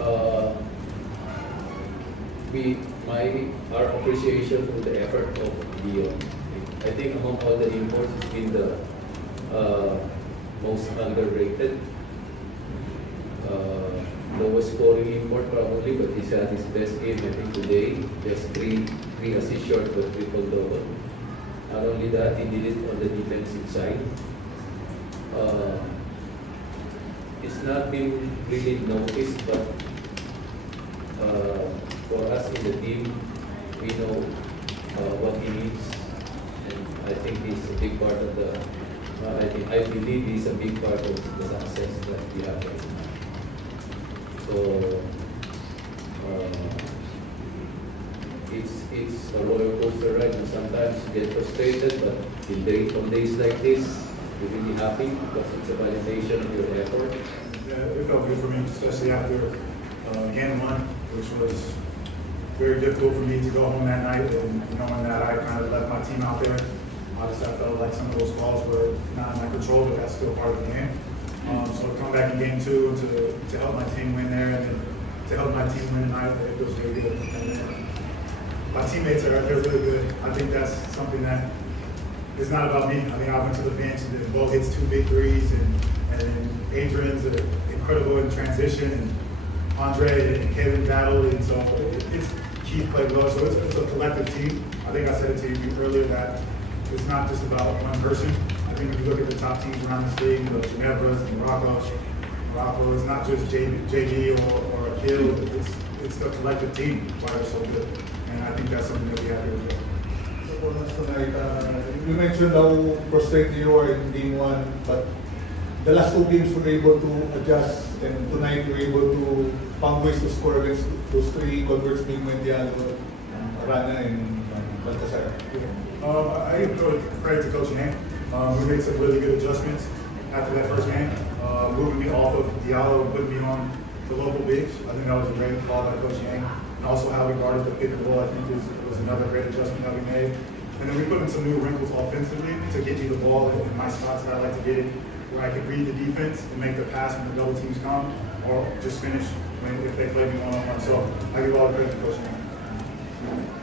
uh, our appreciation for the effort of Leon. I think among all the imports, he's been the most underrated. Lowest scoring import probably, but he's had his best game I think today. Just three assists short but triple double. Not only that, he did it on the defensive side. It's not been really noticed, but for us in the team, we know what he needs, and I think he's a big part of the. I believe he's a big part of the success that we have right now. So it's a roller coaster ride, and sometimes you get frustrated, but on days like this, you're really happy because it's a validation of your effort. Yeah, it felt good for me, especially after game one, which was very difficult for me to go home that night and knowing that I kind of left my team out there. Obviously, I felt like some of those calls were not in my control, but that's still part of the game. So to come back in game two to help my team win there, and then to help my team win tonight, it feels really good. And my teammates they're really good. I think that's something that is not about me. I mean, I went to the bench and then Bo hits 2 big threes, and Adrian's incredible in transition, and Andre and Kevin battled, and so it's Keith played well. So it's a collective team. I think I said it to you earlier that it's not just about one person. I think if you look at the top teams around this league, the Ginebras, the Morocco, it's not just JD or Akil. It's the collective team why they're so good, and I think that's something that we have here as well. So tonight, you mentioned how frustrated you were in game one, but the last 2 games were able to adjust, and tonight you were able to find ways to score against those 3 converts being Mendiano, Arana, and Baltasar. I give credit to Coach Yang. We made some really good adjustments after that first game, moving me off of Diallo and putting me on the local bigs. I think that was a great call by Coach Yang. And also how we guarded the pick and roll, I think was another great adjustment that we made. And then we put in some new wrinkles offensively to get me the ball in my spots that I like to get it, where I could read the defense and make the pass when the double teams come, or just finish if they play me one-on-one. So I give all the credit to Coach Yang.